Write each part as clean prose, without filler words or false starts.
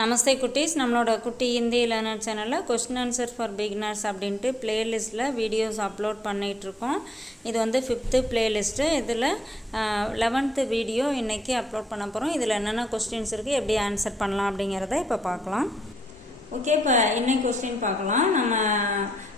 நமஸ்தே குட்டீஸ், நம்மளோட குட்டி ஹிந்தி லேர்னர் சேனலில் கொஸ்டின் ஆன்சர் ஃபார் பிகினர்ஸ் அப்படின்ட்டு பிளேலிஸ்ட்டில் வீடியோஸ் அப்லோட் பண்ணிகிட்ருக்கோம். இது வந்து 5th பிளேலிஸ்ட்டு. இதில் 11th வீடியோ இன்றைக்கி அப்லோட் பண்ண போகிறோம். இதில் என்னென்ன கொஸ்டின்ஸ் இருக்குது, எப்படி ஆன்சர் பண்ணலாம் அப்படிங்கிறத இப்போ பார்க்கலாம். ஓகே, இப்போ இன்னைக்கு கொஸ்டின் பார்க்கலாம். நம்ம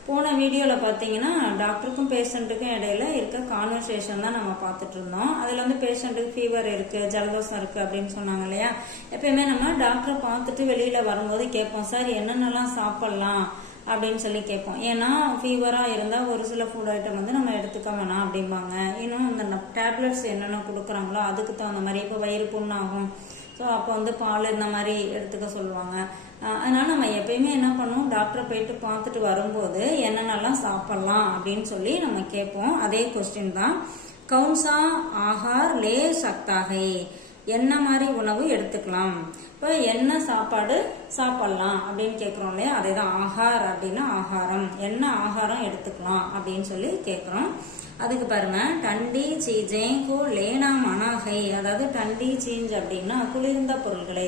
போன வீடியோவில் பார்த்தீங்கன்னா டாக்டருக்கும் பேஷண்ட்டுக்கும் இடையில இருக்க கான்வர்சேஷன் தான் நம்ம பார்த்துட்டு இருந்தோம். அதில் வந்து பேஷண்ட்டுக்கு ஃபீவர் இருக்குது, ஜலதோஷம் இருக்குது அப்படின்னு சொன்னாங்க இல்லையா. எப்பயுமே நம்ம டாக்டரை பார்த்துட்டு வெளியில் வரும்போது கேட்போம், சார் என்னென்னலாம் சாப்பிட்லாம் அப்படின்னு சொல்லி கேட்போம். ஏன்னா ஃபீவராக இருந்தால் ஒரு சில ஃபுட் ஐட்டம் வந்து நம்ம எடுத்துக்க வேணாம் அப்படிம்பாங்க. இன்னும் அந்த டேப்லெட்ஸ் என்னென்ன கொடுக்குறாங்களோ அதுக்கு தகுந்த மாதிரி, இப்போ வயிறு புண்ணாகும், ஸோ அப்போ வந்து பால் இந்த மாதிரி எடுத்துக்க சொல்லுவாங்க. அதனால நம்ம எப்பயுமே என்ன பண்ணுவோம், டாக்டரை போயிட்டு பார்த்துட்டு வரும்போது என்னென்னலாம் சாப்பிட்லாம் அப்படின்னு சொல்லி நம்ம கேட்போம். அதே கொஸ்டின் தான். கவுன்சா ஆஹார் லே சக்தாகை, என்ன மாதிரி உணவு எடுத்துக்கலாம், இப்போ என்ன சாப்பாடு சாப்பிட்லாம் அப்படின்னு கேட்குறோம் இல்லையா. அதே தான் ஆஹார் அப்படின்னா ஆகாரம், என்ன ஆகாரம் எடுத்துக்கலாம் அப்படின்னு சொல்லி கேட்குறோம். அதுக்கு பாருங்க, டண்டி சீஜேங்கோ லேனா மனாகை, அதாவது டண்டி சீஞ்ச் அப்படின்னா குளிர்ந்த பொருள்களே,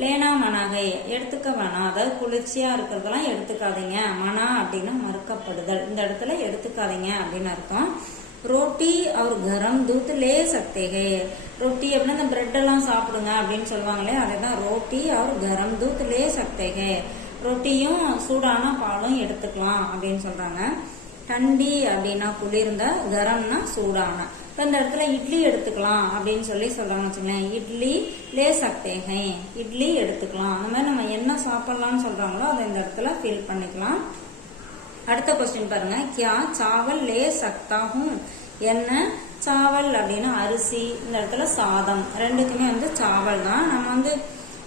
லேனா மனாகை எடுத்துக்க வேணாம், அதாவது குளிர்ச்சியா இருக்கிறதெல்லாம் எடுத்துக்காதீங்க. மனா அப்படின்னா மறுக்கப்படுதல், இந்த இடத்துல எடுத்துக்காதீங்க அப்படின்னு அர்த்தம். ரோட்டி அவர் கரம் தூத் லே சக்தேகே, ரொட்டி அப்படின்னா இந்த பிரெட் எல்லாம் சாப்பிடுங்க அப்படின்னு சொல்லுவாங்களே, அதேதான் ரோட்டி அவர் கரம் தூத் லே சக்தேகே, ரொட்டியும் சூடான பாலும் எடுத்துக்கலாம் அப்படின்னு சொல்றாங்க. டண்டி அப்படின்னா குளிர்ந்த, கரம்னா சூடான. இப்போ இந்த இடத்துல இட்லி எடுத்துக்கலாம் அப்படின்னு சொல்லி சொல்றாங்கன்னு வச்சுங்களேன். இட்லி லே சக்தேகை, இட்லி எடுத்துக்கலாம். அந்த மாதிரி நம்ம என்ன சாப்பிடலாம்னு சொல்றாங்களோ அதை இந்த இடத்துல ஃபில் பண்ணிக்கலாம். அடுத்த கொஸ்டின் பாருங்க, கியா சாவல் லே சக்தாகும், என்ன சாவல் அப்படின்னா அரிசி, இந்த இடத்துல சாதம், ரெண்டுக்குமே வந்து சாவல் தான். நம்ம வந்து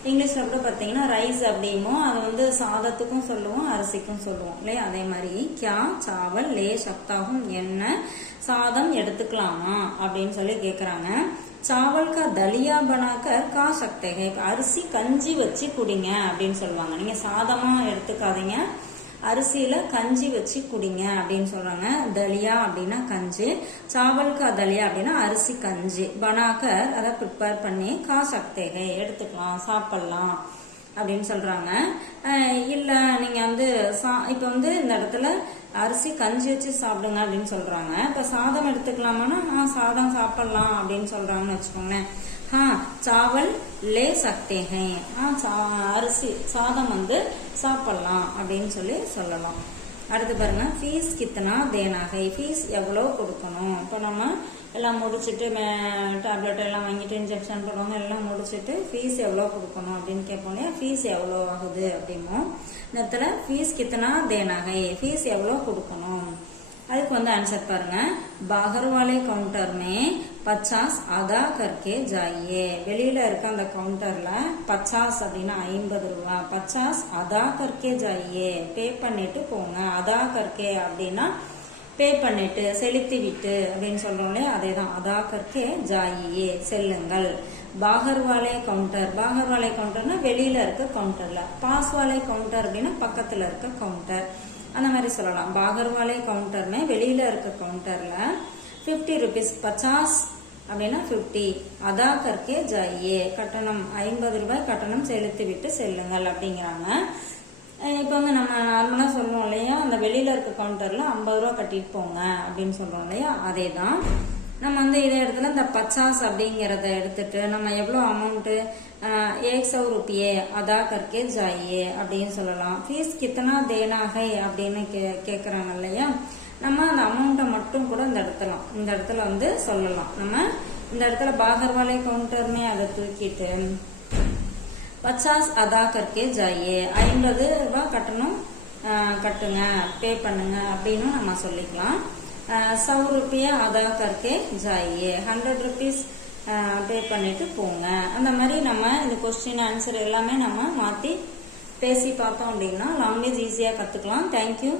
இங்கிலீஷ்ல கூட பார்த்தீங்கன்னா ரைஸ் அப்படிமோ, அது வந்து சாதத்துக்கும் சொல்லுவோம் அரிசிக்கும் சொல்லுவோம் இல்லையா. அதே மாதிரி கியா சாவல் லே சக்தாகும், என்ன சாதம் எடுத்துக்கலாமா அப்படின்னு சொல்லி கேட்குறாங்க. சாவல் கா தலியா பனாக்கர் கா சக்தேகை, அரிசி கஞ்சி வச்சு குடிங்க அப்படின்னு சொல்லுவாங்க. நீங்க சாதமா எடுத்துக்காதீங்க, அரிசியில கஞ்சி வச்சு குடிங்க அப்படின்னு சொல்றாங்க. தலியா அப்படின்னா கஞ்சி, சாவல்கா தலியா அப்படின்னா அரிசி கஞ்சி, பனாக்கர் அதை ப்ரிப்பேர் பண்ணி கா சக்தேகை எடுத்துக்கலாம், சாப்பிடலாம் அப்படின்னு சொல்றாங்க. இல்ல நீங்க வந்து இப்ப வந்து இந்த இடத்துல அரிசி கஞ்சி வச்சு சாப்பிடுங்க அப்படின்னு சொல்றாங்க. இப்ப சாதம் எடுத்துக்கலாமான்னா சாதம் சாப்பிடலாம் அப்படின்னு சொல்றாங்கன்னு வச்சுக்கோங்களேன். சாவல் லே சக்தேகை, அரிசி சாதம் வந்து சாப்பிடலாம் அப்படின்னு சொல்லி சொல்லலாம். அடுத்து பாருங்க, ஃபீஸ் கித்தனா தேனாகை, ஃபீஸ் எவ்வளோ கொடுக்கணும். இப்போ நம்ம எல்லாம் முடிச்சுட்டு டேப்லெட் எல்லாம் வாங்கிட்டு இன்ஜெக்ஷன் போடுவாங்க, எல்லாம் முடிச்சுட்டு ஃபீஸ் எவ்வளோ கொடுக்கணும் அப்படின்னு கேட்போம் இல்லையா. ஃபீஸ் எவ்வளோ ஆகுது அப்படிமோ, இந்த இடத்துல ஃபீஸ் கித்தனா தேனாகை, ஃபீஸ் எவ்வளோ கொடுக்கணும். அதுக்கு வந்து ஆன்சர் பாருங்க, பாகர் வாலே கவுண்டர் மே 50 அதா கர்கே ஜாயே, வெளியில இருக்க அந்த கவுண்டர்ல 50 அப்படின்னா 50 ரூபா, 50 அதா கர்கே ஜாயே பே பண்ணிட்டு போங்க. அதா கர்கே அப்படின்னா பே பண்ணிட்டு செலுத்தி விட்டு அப்படின்னு சொல்றோம் இல்லையா, அதே தான் அதா கர்கே ஜாயே செல்லுங்கள். பாகர் வாலே கவுண்டர், பாகர் வாலே கவுண்டர்னா வெளியில இருக்க கவுண்டர்ல, பாஸ் வாலே கவுண்டர் அப்படின்னா பக்கத்துல இருக்க கவுண்டர், அந்த மாதிரி சொல்லலாம். பாகர் வாலே கவுண்டர்னு வெளியில இருக்க கவுண்டர்ல 50 rupees, 50 அப்படின்னா 50, அதா கர்கே ஜாயே கட்டணம் 50 ரூபாய் கட்டணம் செலுத்தி விட்டு செல்லுங்கள் அப்படிங்கிறாங்க. இப்போ வந்து நம்ம நார்மலா சொல்லுவோம் இல்லையா, அந்த வெளியில இருக்க கவுண்டர்ல 50 ரூபா கட்டிட்டு போங்க அப்படின்னு சொல்றோம் இல்லையா, அதே தான். நம்ம வந்து இதே இடத்துல இந்த 50 அப்படிங்கிறத எடுத்துட்டு நம்ம எவ்வளோ அமௌண்ட்டு 100 रुपये அதா கர்கே ஜாயே அப்படின்னு சொல்லலாம். ஃபீஸ் கித்தனா தேனாகை அப்படின்னு கேட்குறாங்க இல்லையா, நம்ம அந்த அமௌண்ட்டை மட்டும் கூட இந்த இடத்துல வந்து சொல்லலாம். நம்ம இந்த இடத்துல பாகர் வாலே கவுண்டர்மே அதை தூக்கிட்டு 50 அதா கர்கே ஜாயே, 50 ரூபாய் கட்டணும் கட்டுங்க, பே பண்ணுங்க அப்படின்னு நம்ம சொல்லிக்கலாம். 100 रुपये அதா கர்கே ஜாயே, 100 rupees பே பண்ணிட்டு போங்க. அந்த மாதிரி நம்ம இந்த கொஸ்டின் ஆன்சர் எல்லாமே நம்ம மாற்றி பேசி பார்த்தோம் அப்படின்னா லாங்குவேஜ் ஈஸியாக கற்றுக்கலாம். தேங்க்யூ.